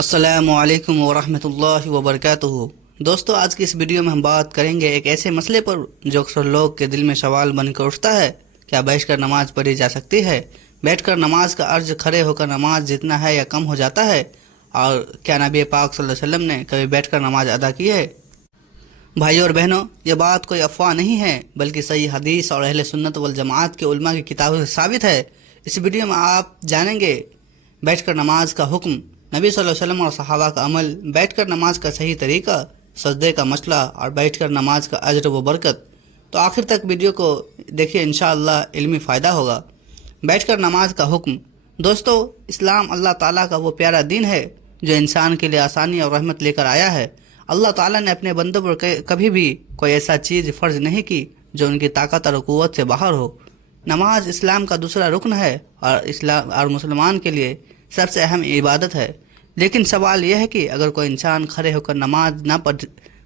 السلام علیکم ورحمۃ اللہ وبرکاتہ۔ دوستو، آج کی اس ویڈیو میں ہم بات کریں گے ایک ایسے مسئلے پر جو اکثر لوگ کے دل میں سوال بن کر اٹھتا ہے: کیا بیٹھ کر نماز پڑھی جا سکتی ہے؟ بیٹھ کر نماز کا عرض کھڑے ہو کر نماز جتنا ہے یا کم ہو جاتا ہے؟ اور کیا نبی پاک صلی اللہ علیہ وسلم نے کبھی بیٹھ کر نماز ادا کی ہے؟ بھائیو اور بہنوں، یہ بات کوئی افواہ نہیں ہے بلکہ صحیح حدیث اور اہل سنت والجماعت کے علماء کی کتابوں سے ثابت ہے۔ اس ویڈیو میں آپ جانیں گے بیٹھ کر نماز کا حکم، نبی صلی اللہ علیہ وسلم اور صحابہ کا عمل، بیٹھ کر نماز کا صحیح طریقہ، سجدے کا مسئلہ اور بیٹھ کر نماز کا اجر و برکت۔ تو آخر تک ویڈیو کو دیکھیے، انشاءاللہ علمی فائدہ ہوگا۔ بیٹھ کر نماز کا حکم۔ دوستو، اسلام اللہ تعالیٰ کا وہ پیارا دین ہے جو انسان کے لیے آسانی اور رحمت لے کر آیا ہے۔ اللہ تعالیٰ نے اپنے بندوں پر کبھی بھی کوئی ایسا چیز فرض نہیں کی جو ان کی طاقت اور قوت سے باہر ہو۔ نماز اسلام کا دوسرا رکن ہے اور مسلمان کے لیے سب سے اہم عبادت ہے۔ لیکن سوال یہ ہے کہ اگر کوئی انسان کھڑے ہو کر نماز نہ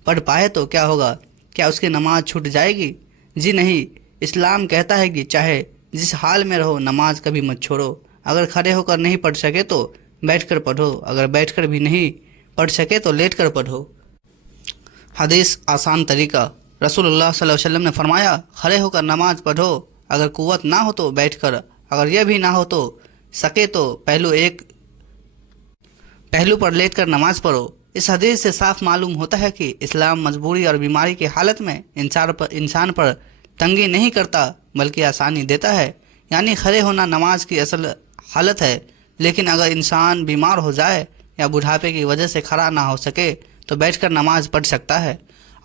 پڑھ پائے تو کیا ہوگا؟ کیا اس کی نماز چھوٹ جائے گی؟ جی نہیں، اسلام کہتا ہے کہ چاہے جس حال میں رہو نماز کبھی مت چھوڑو۔ اگر کھڑے ہو کر نہیں پڑھ سکے تو بیٹھ کر پڑھو، اگر بیٹھ کر بھی نہیں پڑھ سکے تو لیٹ کر پڑھو۔ حدیث آسان طریقہ۔ رسول اللہ صلی اللہ علیہ وسلم نے فرمایا: کھڑے ہو کر نماز پڑھو، اگر قوت نہ ہو تو بیٹھ کر، اگر یہ بھی نہ ہو تو سکے تو پہلو پر لیٹ کر نماز پڑھو۔ اس حدیث سے صاف معلوم ہوتا ہے کہ اسلام مجبوری اور بیماری کی حالت میں انسان پر تنگی نہیں کرتا بلکہ آسانی دیتا ہے۔ یعنی کھڑے ہونا نماز کی اصل حالت ہے، لیکن اگر انسان بیمار ہو جائے یا بڑھاپے کی وجہ سے کھڑا نہ ہو سکے تو بیٹھ کر نماز پڑھ سکتا ہے،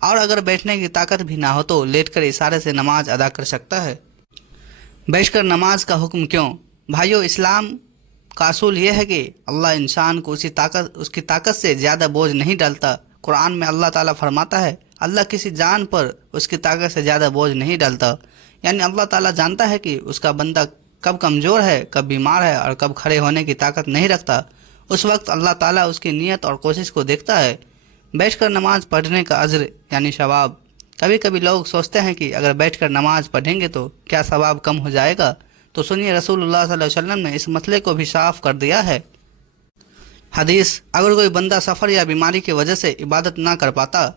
اور اگر بیٹھنے کی طاقت بھی نہ ہو تو لیٹ کر اشارے سے نماز ادا کر سکتا ہے۔ بیٹھ کر نماز کا حکم کیوں؟ بھائیو، اسلام کا اصول یہ ہے کہ اللہ انسان کو اس کی طاقت سے زیادہ بوجھ نہیں ڈالتا۔ قرآن میں اللہ تعالیٰ فرماتا ہے: اللہ کسی جان پر اس کی طاقت سے زیادہ بوجھ نہیں ڈالتا۔ یعنی اللہ تعالیٰ جانتا ہے کہ اس کا بندہ کب کمزور ہے، کب بیمار ہے اور کب کھڑے ہونے کی طاقت نہیں رکھتا۔ اس وقت اللہ تعالیٰ اس کی نیت اور کوشش کو دیکھتا ہے۔ بیٹھ کر نماز پڑھنے کا اجر یعنی ثواب۔ کبھی کبھی لوگ سوچتے ہیں کہ اگر بیٹھ کر نماز پڑھیں گے تو کیا ثواب کم ہو جائے گا؟ تو سنیے، رسول اللہ صلی اللہ علیہ وسلم نے اس مسئلے کو بھی صاف کر دیا ہے۔ حدیث: اگر کوئی بندہ سفر یا بیماری کی وجہ سے عبادت نہ کر پاتا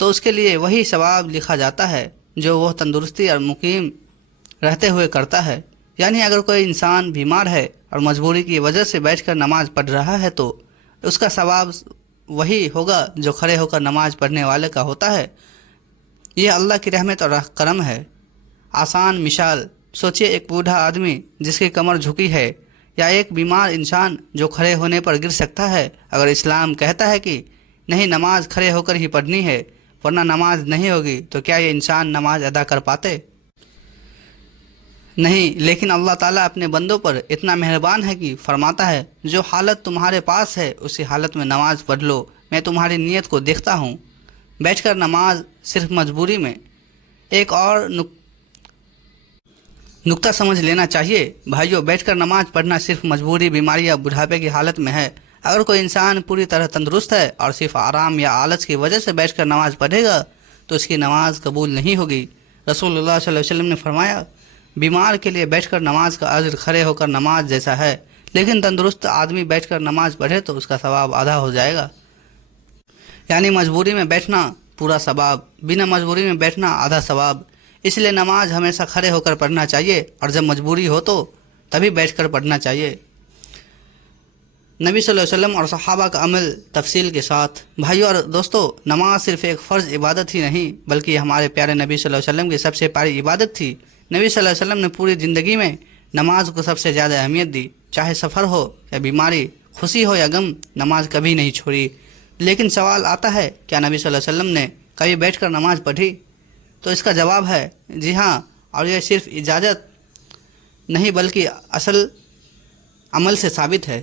تو اس کے لیے وہی ثواب لکھا جاتا ہے جو وہ تندرستی اور مقیم رہتے ہوئے کرتا ہے۔ یعنی اگر کوئی انسان بیمار ہے اور مجبوری کی وجہ سے بیٹھ کر نماز پڑھ رہا ہے تو اس کا ثواب وہی ہوگا جو کھڑے ہو کر نماز پڑھنے والے کا ہوتا ہے۔ یہ اللہ کی رحمت اور کرم ہے۔ آسان مثال: سوچئے ایک بوڑھا آدمی جس کی کمر جھکی ہے، یا ایک بیمار انسان جو کھڑے ہونے پر گر سکتا ہے۔ اگر اسلام کہتا ہے کہ نہیں، نماز کھڑے ہو کر ہی پڑھنی ہے ورنہ نماز نہیں ہوگی، تو کیا یہ انسان نماز ادا کر پاتے؟ نہیں، لیکن اللہ تعالیٰ اپنے بندوں پر اتنا مہربان ہے کہ فرماتا ہے: جو حالت تمہارے پاس ہے اسی حالت میں نماز پڑھ لو، میں تمہاری نیت کو دیکھتا ہوں۔ بیٹھ کر نماز صرف مجبوری میں۔ ایک اور نقطہ سمجھ لینا چاہیے بھائیو، بیٹھ کر نماز پڑھنا صرف مجبوری، بیماری یا بڑھاپے کی حالت میں ہے۔ اگر کوئی انسان پوری طرح تندرست ہے اور صرف آرام یا آلس کی وجہ سے بیٹھ کر نماز پڑھے گا تو اس کی نماز قبول نہیں ہوگی۔ رسول اللہ صلی اللہ علیہ وسلم نے فرمایا: بیمار کے لیے بیٹھ کر نماز کا اجر کھڑے ہو کر نماز جیسا ہے، لیکن تندرست آدمی بیٹھ کر نماز پڑھے تو اس کا ثواب آدھا ہو جائے گا۔ یعنی مجبوری میں بیٹھنا پورا ثواب، بنا مجبوری میں بیٹھنا آدھا ثواب۔ اس لیے نماز ہمیشہ کھڑے ہو کر پڑھنا چاہیے، اور جب مجبوری ہو تو تبھی بیٹھ کر پڑھنا چاہیے۔ نبی صلی اللہ علیہ وسلم اور صحابہ کا عمل تفصیل کے ساتھ۔ بھائیو اور دوستو، نماز صرف ایک فرض عبادت ہی نہیں بلکہ یہ ہمارے پیارے نبی صلی اللہ علیہ وسلم کی سب سے پیاری عبادت تھی۔ نبی صلی اللہ علیہ وسلم نے پوری زندگی میں نماز کو سب سے زیادہ اہمیت دی۔ چاہے سفر ہو یا بیماری، خوشی ہو یا غم، نماز کبھی نہیں چھوڑی۔ لیکن سوال آتا ہے، کیا نبی صلی اللہ علیہ وسلم نے کبھی بیٹھ کر نماز پڑھی؟ تو اس کا جواب ہے جی ہاں، اور یہ صرف اجازت نہیں بلکہ اصل عمل سے ثابت ہے۔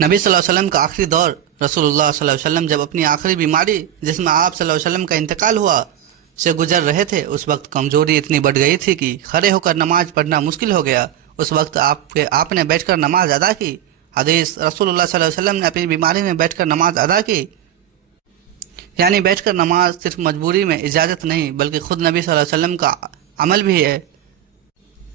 نبی صلی اللہ علیہ وسلم کا آخری دور، رسول اللہ صلی اللہ علیہ وسلم جب اپنی آخری بیماری جس میں آپ صلی اللہ علیہ وسلم کا انتقال ہوا سے گزر رہے تھے، اس وقت کمزوری اتنی بڑھ گئی تھی کہ کھڑے ہو کر نماز پڑھنا مشکل ہو گیا۔ اس وقت آپ نے بیٹھ کر نماز ادا کی۔ حدیث: رسول اللہ صلی اللہ علیہ وسلم نے اپنی بیماری میں بیٹھ کر نماز ادا کی۔ یعنی بیٹھ کر نماز صرف مجبوری میں اجازت نہیں بلکہ خود نبی صلی اللہ علیہ وسلم کا عمل بھی ہے۔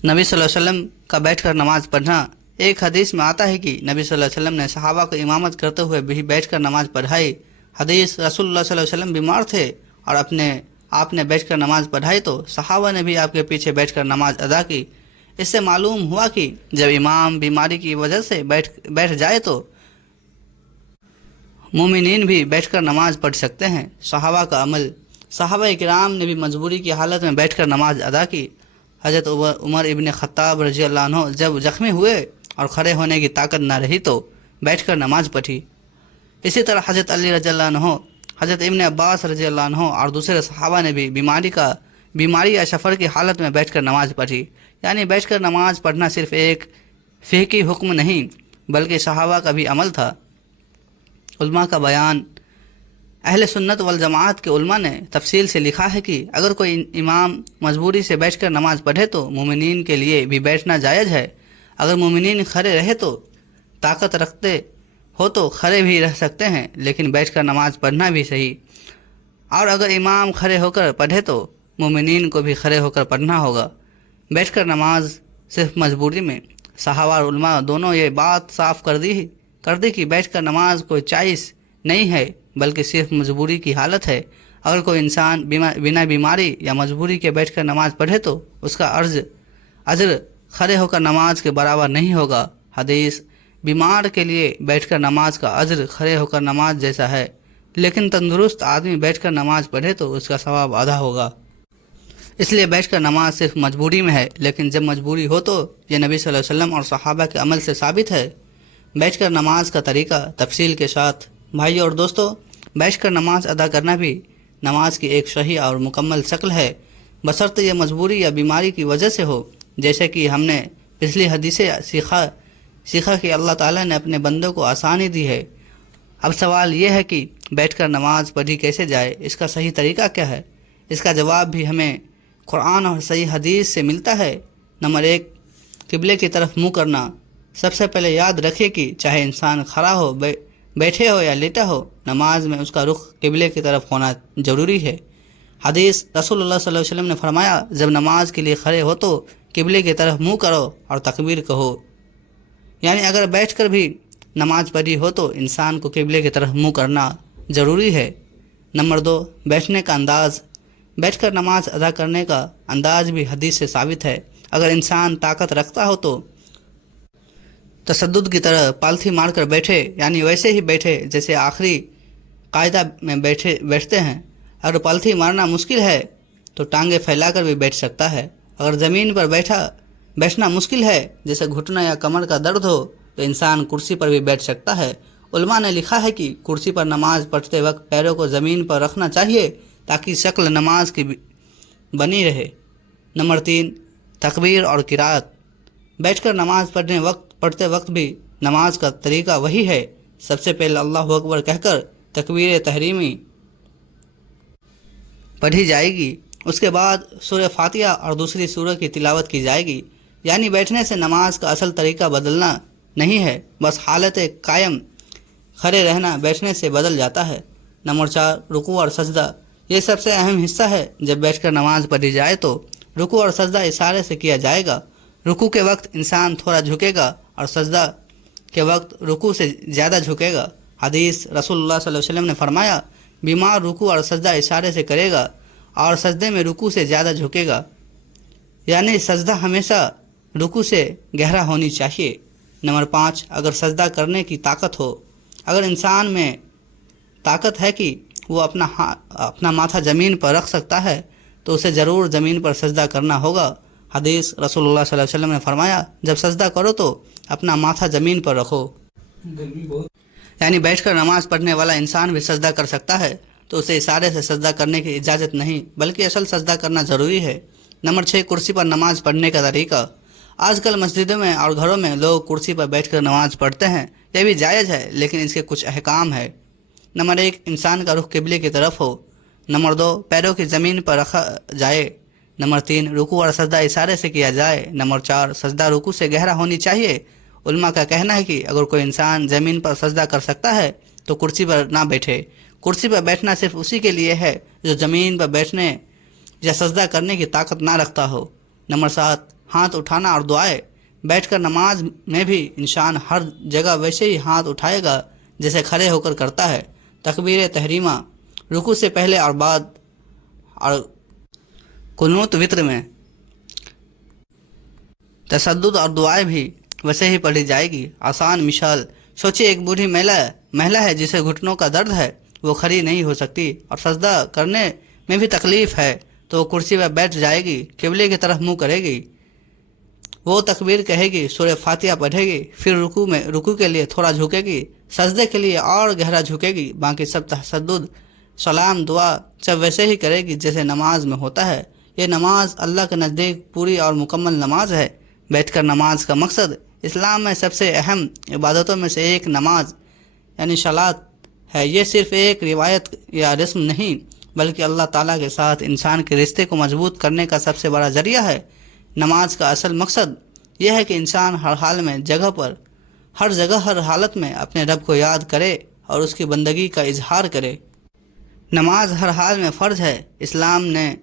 نبی صلی اللہ علیہ وسلم کا بیٹھ کر نماز پڑھنا ایک حدیث میں آتا ہے کہ نبی صلی اللہ علیہ وسلم نے صحابہ کو امامت کرتے ہوئے بھی بیٹھ کر نماز پڑھائی۔ حدیث رسول اللہ صلی اللہ علیہ وسلم بیمار تھے اور آپ نے بیٹھ کر نماز پڑھائی تو صحابہ نے بھی آپ کے پیچھے بیٹھ کر نماز ادا کی۔ اس سے معلوم ہوا کہ جب امام بیماری کی وجہ سے بیٹھ جائے تو مومنین بھی بیٹھ کر نماز پڑھ سکتے ہیں۔ صحابہ کا عمل، صحابہ کرام نے بھی مجبوری کی حالت میں بیٹھ کر نماز ادا کی۔ حضرت عمر ابن خطاب رضی اللہ عنہ جب زخمی ہوئے اور کھڑے ہونے کی طاقت نہ رہی تو بیٹھ کر نماز پڑھی۔ اسی طرح حضرت علی رضی اللہ عنہ، حضرت ابن عباس رضی اللہ عنہ اور دوسرے صحابہ نے بھی بیماری یا سفر کی حالت میں بیٹھ کر نماز پڑھی۔ یعنی بیٹھ کر نماز پڑھنا صرف ایک فقہی حکم نہیں بلکہ صحابہ کا بھی عمل تھا۔ علماء کا بیان، اہل سنت والجماعت کے علماء نے تفصیل سے لکھا ہے کہ اگر کوئی امام مجبوری سے بیٹھ کر نماز پڑھے تو مومنین کے لیے بھی بیٹھنا جائز ہے۔ اگر مومنین کھڑے رہے تو طاقت رکھتے ہو تو کھڑے بھی رہ سکتے ہیں لیکن بیٹھ کر نماز پڑھنا بھی صحیح، اور اگر امام کھڑے ہو کر پڑھے تو مومنین کو بھی کھڑے ہو کر پڑھنا ہوگا۔ بیٹھ کر نماز صرف مجبوری میں، صحابہ اور علماء دونوں یہ بات صاف کر دی کہ بیٹھ کر نماز کوئی چوائس نہیں ہے بلکہ صرف مجبوری کی حالت ہے۔ اگر کوئی انسان بنا بیماری یا مجبوری کے بیٹھ کر نماز پڑھے تو اس کا اجر کھڑے ہو کر نماز کے برابر نہیں ہوگا۔ حدیث، بیمار کے لیے بیٹھ کر نماز کا اجر کھڑے ہو کر نماز جیسا ہے، لیکن تندرست آدمی بیٹھ کر نماز پڑھے تو اس کا ثواب آدھا ہوگا۔ اس لیے بیٹھ کر نماز صرف مجبوری میں ہے، لیکن جب مجبوری ہو تو یہ نبی صلی اللہ علیہ وسلم اور صحابہ کے عمل سے ثابت ہے۔ بیٹھ کر نماز کا طریقہ تفصیل کے ساتھ۔ بھائیو اور دوستو، بیٹھ کر نماز ادا کرنا بھی نماز کی ایک صحیح اور مکمل شکل ہے، بشرطیہ یہ مجبوری یا بیماری کی وجہ سے ہو، جیسے کہ ہم نے پچھلی حدیث سے سیکھا کہ اللہ تعالیٰ نے اپنے بندوں کو آسانی دی ہے۔ اب سوال یہ ہے کہ بیٹھ کر نماز پڑھی کیسے جائے، اس کا صحیح طریقہ کیا ہے؟ اس کا جواب بھی ہمیں قرآن اور صحیح حدیث سے ملتا ہے۔ نمبر 1، قبلے کی طرف منہ کرنا۔ سب سے پہلے یاد رکھے کہ چاہے انسان کھڑا ہو، بیٹھے ہو یا لیٹا ہو، نماز میں اس کا رخ قبلے کی طرف ہونا ضروری ہے۔ حدیث، رسول اللہ صلی اللہ علیہ وسلم نے فرمایا، جب نماز کے لیے کھڑے ہو تو قبلے کی طرف منہ کرو اور تکبیر کہو۔ یعنی اگر بیٹھ کر بھی نماز پڑھی ہو تو انسان کو قبلے کی طرف منہ کرنا ضروری ہے۔ نمبر 2، بیٹھنے کا انداز۔ بیٹھ کر نماز ادا کرنے کا انداز بھی حدیث سے ثابت ہے۔ اگر انسان طاقت رکھتا ہو تو تشدد کی طرح پالتھی مار کر بیٹھے، یعنی ویسے ہی بیٹھے جیسے آخری قاعدہ میں بیٹھتے ہیں۔ اگر پالتھی مارنا مشکل ہے تو ٹانگیں پھیلا کر بھی بیٹھ سکتا ہے۔ اگر زمین پر بیٹھنا مشکل ہے جیسے گھٹنا یا کمر کا درد ہو تو انسان کرسی پر بھی بیٹھ سکتا ہے۔ علماء نے لکھا ہے کہ کرسی پر نماز پڑھتے وقت پیروں کو زمین پر رکھنا چاہیے تاکہ شکل نماز کی بنی رہے۔ نمبر 3، تکبیر اور قرات۔ بیٹھ کر نماز پڑھتے وقت بھی نماز کا طریقہ وہی ہے۔ سب سے پہلے اللہ اکبر کہہ کر تکبیر تحریمی پڑھی جائے گی، اس کے بعد سورہ فاتحہ اور دوسری سورہ کی تلاوت کی جائے گی۔ یعنی بیٹھنے سے نماز کا اصل طریقہ بدلنا نہیں ہے، بس حالت قائم کھڑے رہنا بیٹھنے سے بدل جاتا ہے۔ نمبر 4، رکوع اور سجدہ۔ یہ سب سے اہم حصہ ہے۔ جب بیٹھ کر نماز پڑھی جائے تو رکوع اور سجدہ اشارے سے کیا جائے گا۔ رکوع کے وقت انسان تھوڑا جھکے گا اور سجدہ کے وقت رکوع سے زیادہ جھکے گا۔ حدیث، رسول اللہ صلی اللہ علیہ وسلم نے فرمایا، بیمار رکوع اور سجدہ اشارے سے کرے گا اور سجدے میں رکوع سے زیادہ جھکے گا، یعنی سجدہ ہمیشہ رکوع سے گہرا ہونی چاہیے۔ نمبر 5، اگر سجدہ کرنے کی طاقت ہو۔ اگر انسان میں طاقت ہے کہ وہ اپنا ماتھا زمین پر رکھ سکتا ہے تو اسے ضرور زمین پر سجدہ کرنا ہوگا۔ حدیث، رسول اللہ صلی اللہ علیہ وسلم نے فرمایا، جب سجدہ کرو تو اپنا ماتھا زمین پر رکھو۔ یعنی بیٹھ کر نماز پڑھنے والا انسان بھی سجدہ کر سکتا ہے تو اسے اشارے سے سجدہ کرنے کی اجازت نہیں بلکہ اصل سجدہ کرنا ضروری ہے۔ نمبر 6، کرسی پر نماز پڑھنے کا طریقہ۔ آج کل مسجدوں میں اور گھروں میں لوگ کرسی پر بیٹھ کر نماز پڑھتے ہیں، یہ بھی جائز ہے لیکن اس کے کچھ احکام ہیں۔ نمبر 1، انسان کا رخ قبلے کی طرف ہو۔ نمبر 2، پیروں کی زمین پر رکھا جائے۔ نمبر 3، رکوع اور سجدہ اشارے سے کیا جائے۔ نمبر 4، سجدہ رکوع سے گہرا ہونی چاہیے۔ علماء کا کہنا ہے کہ اگر کوئی انسان زمین پر سجدہ کر سکتا ہے تو کرسی پر نہ بیٹھے۔ کرسی پر بیٹھنا صرف اسی کے لیے ہے جو زمین پر بیٹھنے یا سجدہ کرنے کی طاقت نہ رکھتا ہو۔ نمبر 7، ہاتھ اٹھانا اور دعائیں۔ بیٹھ کر نماز میں بھی انسان ہر جگہ ویسے ہی ہاتھ اٹھائے گا جیسے کھڑے ہو کر کرتا ہے۔ تکبیر تحریمہ، رکوع سے پہلے اور بعد، اور قنوت وطر میں تشدد اور دعائیں بھی ویسے ہی پڑھی جائے گی۔ آسان مثال، سوچیے ایک بوڑھی مہیلا ہے جسے گھٹنوں کا درد ہے، وہ کھڑی نہیں ہو سکتی اور سجدہ کرنے میں بھی تکلیف ہے، تو وہ کرسی پر بیٹھ جائے گی، قبلے کی طرف منہ کرے گی، وہ تکبیر کہے گی، سورہ فاتحہ پڑھے گی، پھر رکوع کے لیے تھوڑا جھکے گی، سجدے کے لیے اور گہرا جھکے گی، باقی سب تشدد، سلام، دعا سب ویسے ہی کرے گی جیسے نماز میں ہوتا ہے۔ یہ نماز اللہ کے نزدیک پوری اور مکمل نماز ہے۔ بیٹھ کر نماز کا مقصد، اسلام میں سب سے اہم عبادتوں میں سے ایک نماز یعنی صلاۃ ہے۔ یہ صرف ایک روایت یا رسم نہیں بلکہ اللہ تعالیٰ کے ساتھ انسان کے رشتے کو مضبوط کرنے کا سب سے بڑا ذریعہ ہے۔ نماز کا اصل مقصد یہ ہے کہ انسان ہر حال میں، ہر جگہ ہر حالت میں اپنے رب کو یاد کرے اور اس کی بندگی کا اظہار کرے۔ نماز ہر حال میں فرض ہے۔ اسلام نے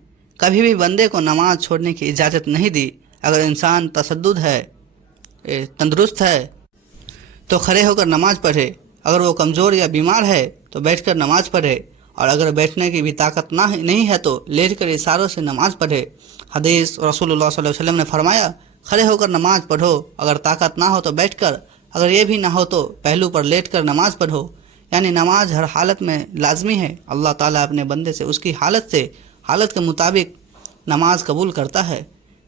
کبھی بھی بندے کو نماز چھوڑنے کی اجازت نہیں دی۔ اگر انسان تندرست ہے تو کھڑے ہو کر نماز پڑھے، اگر وہ کمزور یا بیمار ہے تو بیٹھ کر نماز پڑھے، اور اگر بیٹھنے کی بھی طاقت نہیں ہے تو لیٹ کر اشاروں سے نماز پڑھے۔ حدیث رسول اللہ صلی اللہ علیہ وسلم نے فرمایا، کھڑے ہو کر نماز پڑھو، اگر طاقت نہ ہو تو بیٹھ کر، اگر یہ بھی نہ ہو تو پہلو پر لیٹ کر نماز پڑھو۔ یعنی نماز ہر حالت میں لازمی ہے۔ اللہ تعالیٰ اپنے بندے سے اس کی حالت کے مطابق نماز قبول کرتا ہے۔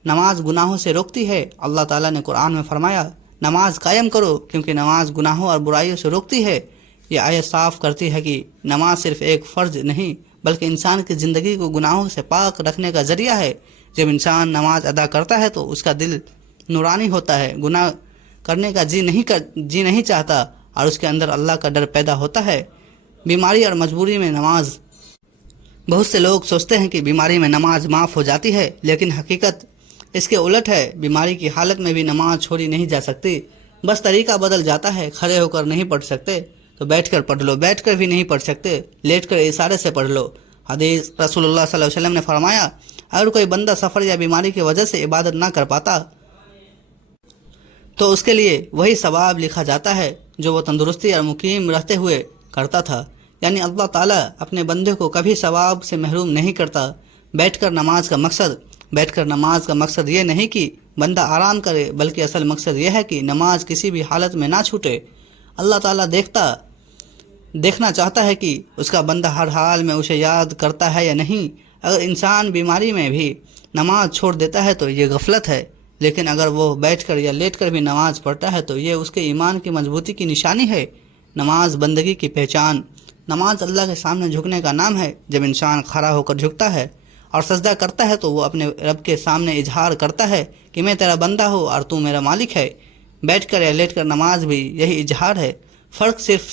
نماز گناہوں سے روکتی ہے۔ اللہ تعالیٰ نے قرآن میں فرمایا، نماز قائم کرو کیونکہ نماز گناہوں اور برائیوں سے روکتی ہے۔ یہ آیت صاف کرتی ہے کہ نماز صرف ایک فرض نہیں بلکہ انسان کی زندگی کو گناہوں سے پاک رکھنے کا ذریعہ ہے۔ جب انسان نماز ادا کرتا ہے تو اس کا دل نورانی ہوتا ہے، گناہ کرنے کا جی نہیں چاہتا، اور اس کے اندر اللہ کا ڈر پیدا ہوتا ہے۔ بیماری اور مجبوری میں نماز، بہت سے لوگ سوچتے ہیں کہ بیماری میں نماز معاف ہو جاتی ہے، لیکن حقیقت اس کے الٹ ہے۔ بیماری کی حالت میں بھی نماز چھوڑی نہیں جا سکتی، بس طریقہ بدل جاتا ہے۔ کھڑے ہو کر نہیں پڑھ سکتے تو بیٹھ کر پڑھ لو، بیٹھ کر بھی نہیں پڑھ سکتے، لیٹ کر اشارے سے پڑھ لو۔ حدیث رسول اللہ صلی اللہ علیہ وسلم نے فرمایا، اگر کوئی بندہ سفر یا بیماری کی وجہ سے عبادت نہ کر پاتا تو اس کے لیے وہی ثواب لکھا جاتا ہے جو وہ تندرستی اور مقیم رہتے ہوئے کرتا تھا۔ یعنی اللہ تعالیٰ اپنے بندے کو کبھی ثواب سے محروم نہیں کرتا۔ بیٹھ کر نماز کا مقصد یہ نہیں کہ بندہ آرام کرے، بلکہ اصل مقصد یہ ہے کہ نماز کسی بھی حالت میں نہ چھوٹے۔ اللہ تعالیٰ دیکھنا چاہتا ہے کہ اس کا بندہ ہر حال میں اسے یاد کرتا ہے یا نہیں۔ اگر انسان بیماری میں بھی نماز چھوڑ دیتا ہے تو یہ غفلت ہے، لیکن اگر وہ بیٹھ کر یا لیٹ کر بھی نماز پڑھتا ہے تو یہ اس کے ایمان کی مضبوطی کی نشانی ہے۔ نماز بندگی کی پہچان، نماز اللہ کے سامنے جھکنے کا نام ہے۔ جب انسان کھڑا ہو کر جھکتا ہے اور سجدہ کرتا ہے تو وہ اپنے رب کے سامنے اظہار کرتا ہے کہ میں تیرا بندہ ہوں اور تو میرا مالک ہے۔ بیٹھ کر یا لیٹ کر نماز بھی یہی اظہار ہے۔ فرق صرف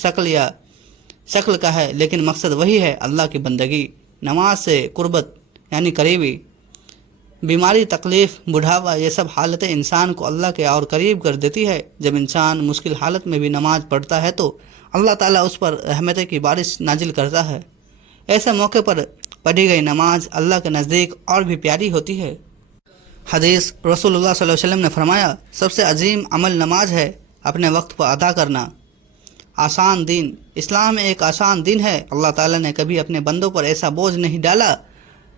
شکل کا ہے، لیکن مقصد وہی ہے، اللہ کی بندگی۔ نماز سے قربت یعنی قریبی، بیماری، تکلیف، بڑھاپا، یہ سب حالتیں انسان کو اللہ کے اور قریب کر دیتی ہے۔ جب انسان مشکل حالت میں بھی نماز پڑھتا ہے تو اللہ تعالیٰ اس پر رحمت کی بارش نازل کرتا ہے۔ ایسے موقع پر پڑھی گئی نماز اللہ کے نزدیک اور بھی پیاری ہوتی ہے۔ حدیث رسول اللہ صلی اللہ علیہ وسلم نے فرمایا، سب سے عظیم عمل نماز ہے، اپنے وقت پر ادا کرنا۔ آسان دین، اسلام ایک آسان دین ہے۔ اللہ تعالیٰ نے کبھی اپنے بندوں پر ایسا بوجھ نہیں ڈالا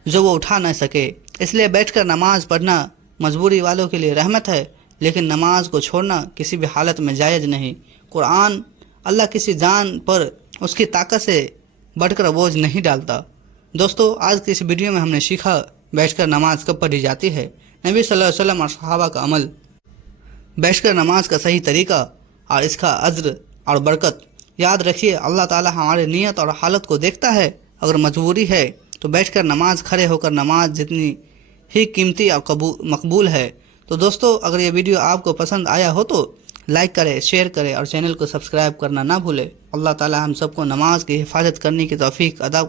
جو وہ اٹھا نہ سکے، اس لیے بیٹھ کر نماز پڑھنا مجبوری والوں کے لیے رحمت ہے، لیکن نماز کو چھوڑنا کسی بھی حالت میں جائز نہیں۔ قرآن، اللہ کسی جان پر اس کی طاقت سے بڑھ کر بوجھ نہیں ڈالتا۔ دوستو، آج کی اس ویڈیو میں ہم نے سیکھا بیٹھ کر نماز کب پڑھی جاتی ہے، نبی صلی اللہ علیہ وسلم اور صحابہ کا عمل، بیٹھ کر نماز کا صحیح طریقہ اور اس کا اجر اور برکت۔ یاد رکھیے، اللہ تعالیٰ ہمارے نیت اور حالت کو دیکھتا ہے۔ اگر مجبوری ہے تو بیٹھ کر نماز، کھڑے ہو کر نماز جتنی ہی قیمتی اور مقبول ہے۔ تو دوستو، اگر یہ ویڈیو آپ کو پسند آیا ہو تو لائک کریں، شیئر کریں اور چینل کو سبسکرائب کرنا نہ بھولیں۔ اللہ تعالیٰ ہم سب کو نماز کی حفاظت کرنے کی توفیق عطا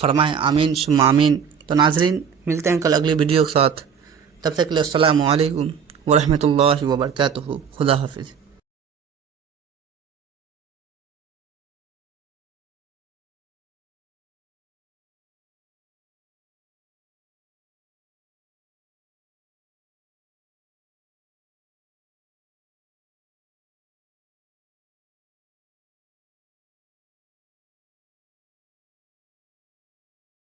فرمائیں، آمین ثم آمین۔ تو ناظرین، ملتے ہیں کل اگلی ویڈیو کے ساتھ، تب تک کے لیے السلام علیکم ورحمۃ اللہ وبرکاتہ۔ خدا حافظ۔